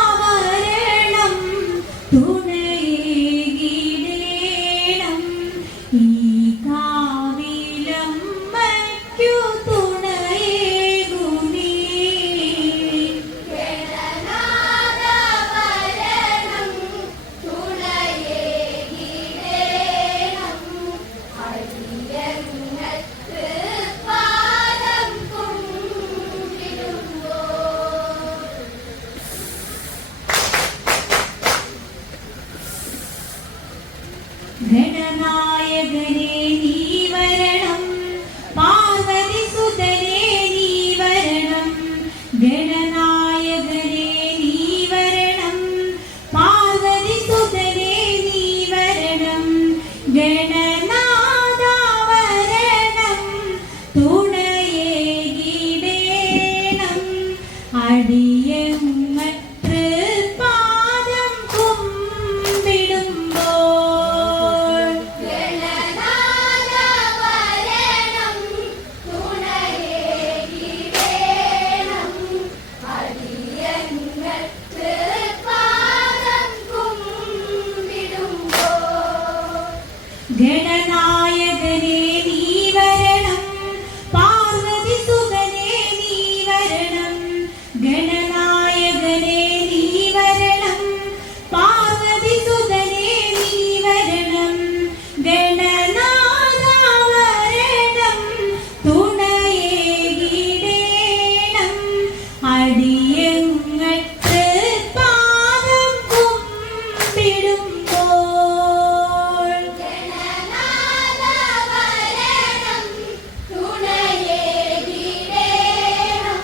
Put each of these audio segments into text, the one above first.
ഗണനാഥവരണം തുണയേകിടേണം ഈ കാവിലമ്മയ്ക്കു തുണയേകുനീ. ഗണനാഥവരണം തുണയേകിടേണം അടിയങ്ങൾക്ക് പാദം ഗണനായകനേ നീ വരണം, പാർവതി സുതനേ നീ വരണം. ഗണനായകനേ നീ വരണം, പാർവതി സുതനേ നീ വരണം. ഗണനാഥവരണം തുണയേകിടേണം അടിയങ്ങൾ തൃപാദം കുമ്പിടുമ്പോൾ. ഗണനാഥവരണം തുണയേകിടേണം അടിയങ്ങൾ തൃപാദം കുമ്പിടുമ്പോൾ. ഗണനായകനേ നീ വരണം, പാർവതി സുതനേ നീ വരണം. ഗണനായകനേ നീ വരണം, പാർവതി സുതനേ നീ വരണം. ഗണനാഥവരണം തുണയേകിടേണം അടിയങ്ങൾ തൃപാദം കുമ്പിടുമ്പോൾ. ഗണനാഥവരണം തുണയേകിടേണം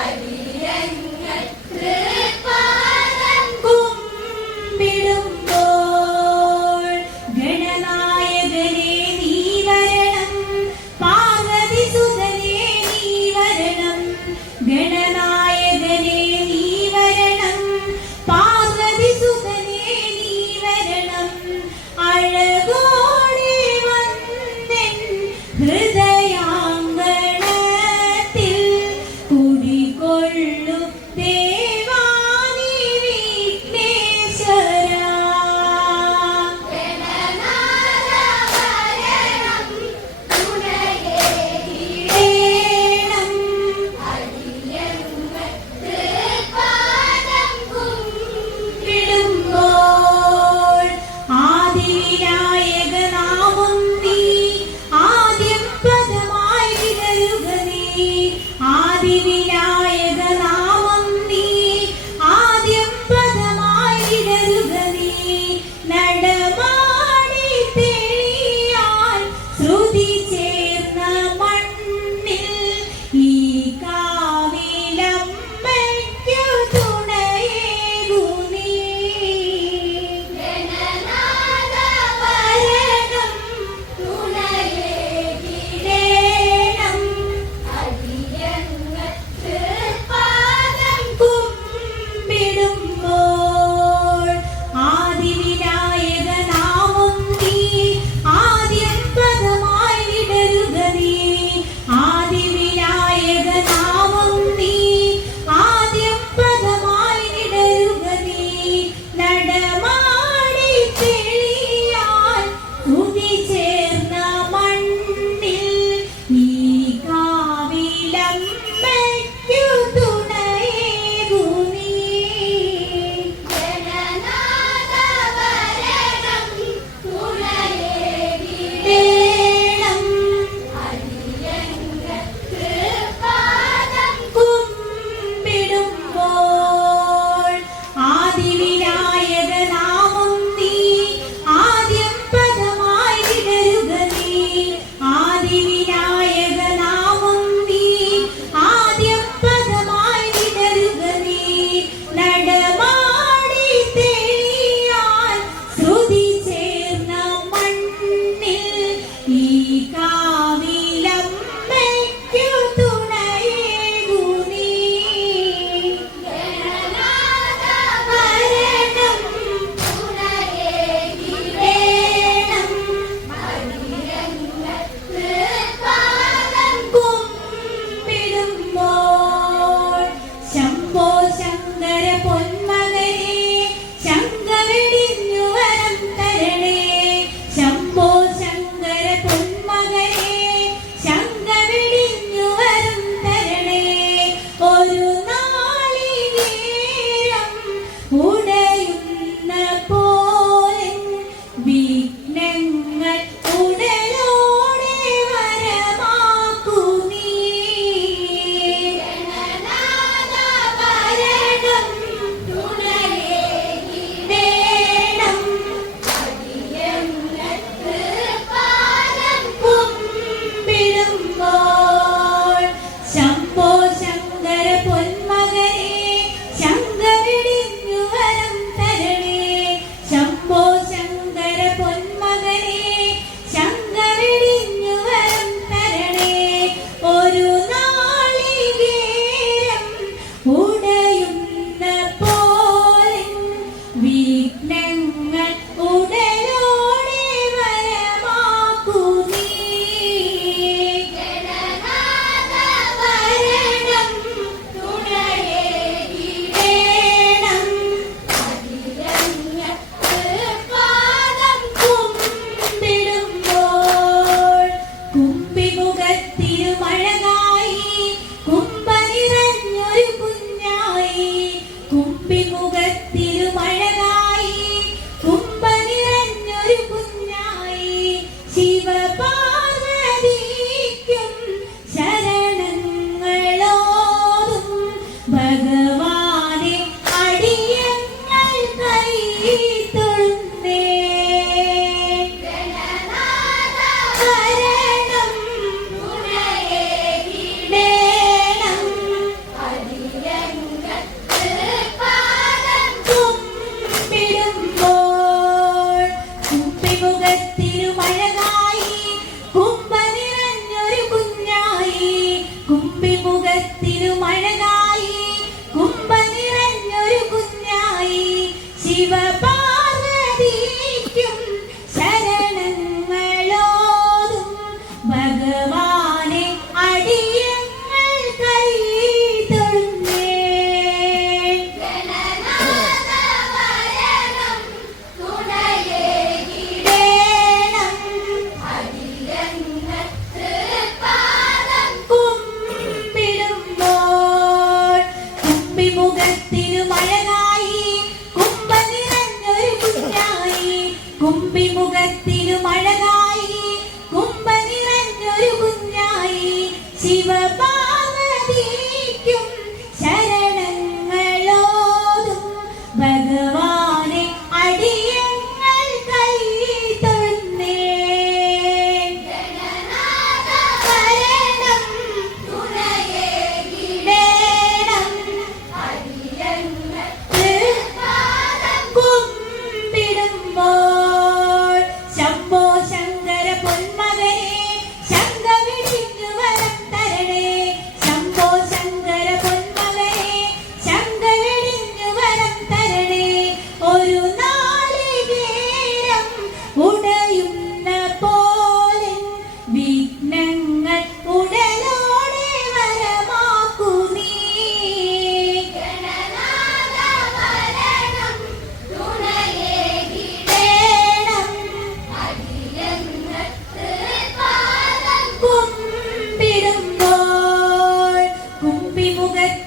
അടിയങ്ങൾ തൃപാദം കുമ്പിടുമ്പോൾ. ഗണനായകനേ നീ വരണം, പാർവതി സുതനേ നീ വരണം. ഗണനായകനേ നീ വരണം, പാർവതി സുതനേ നീ വരണം. അഴകോടെ വന്നെൻ ഹൃദയാങ്കണത്തിൽ കുടികൊള്ളു ദേവാനി വിഘ്നേശ്വരാ. ഗണനാഥവരണം തുണയേകിടേണം അടിയങ്ങൾ തൃപാദം കുമ്പിടുമ്പോൾ. ആദിവിനായകൻ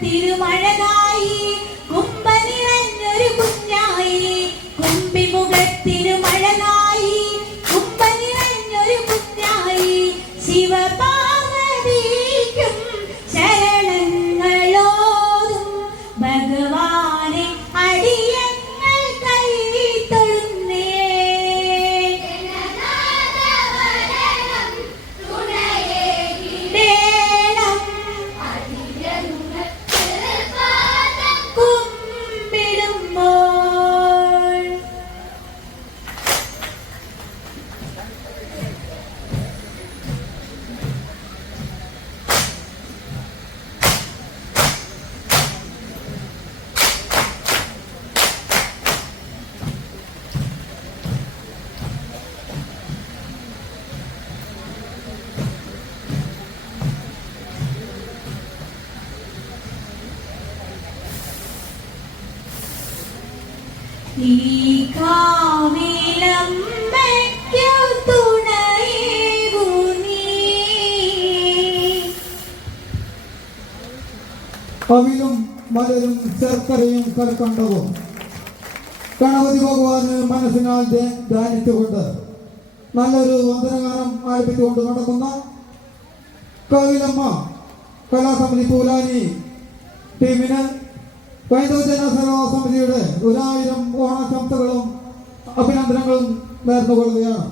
മുഖത്തിരുമഴകായി കുംഭ നിറഞ്ഞൊരു കുഞ്ഞായി കുംഭിമുഖത്തിരുമഴകായി കുംഭ നിറഞ്ഞൊരു കുഞ്ഞായി ശിവപാർവതിക്കും ശരണങ്ങളോതും ഭഗവാനെ അടിയങ്ങൾ കൈ തൊഴുന്നേ. ജനനാഥവരണം തുണയേകിടേണം. ദേണം അടിയങ്ങൾക്ക് പാദം കുമ്പിടുമ്പോൾ ഈ കാവിലമ്മയ്ക്കു തുണയേകൂ നീ. അവിലും മലരും ശർക്കരയും കൽക്കണ്ടവും ഗണപതി ഭഗവാന് മനസ്സിനാൽ ധ്യാനിച്ചുകൊണ്ട് നല്ലൊരു വന്ദനഗാനം ആലപിച്ചുകൊണ്ട് നടക്കുന്ന കവിലമ്മ കലാസമിതി പൂലാനി ടീമിന് ഹൈന്ദവ ജനസേവാ സമിതിയുടെ 1000 ഓണാശംസകളും അഭിനന്ദനങ്ങളും നേർന്നുകൊള്ളുകയാണ്.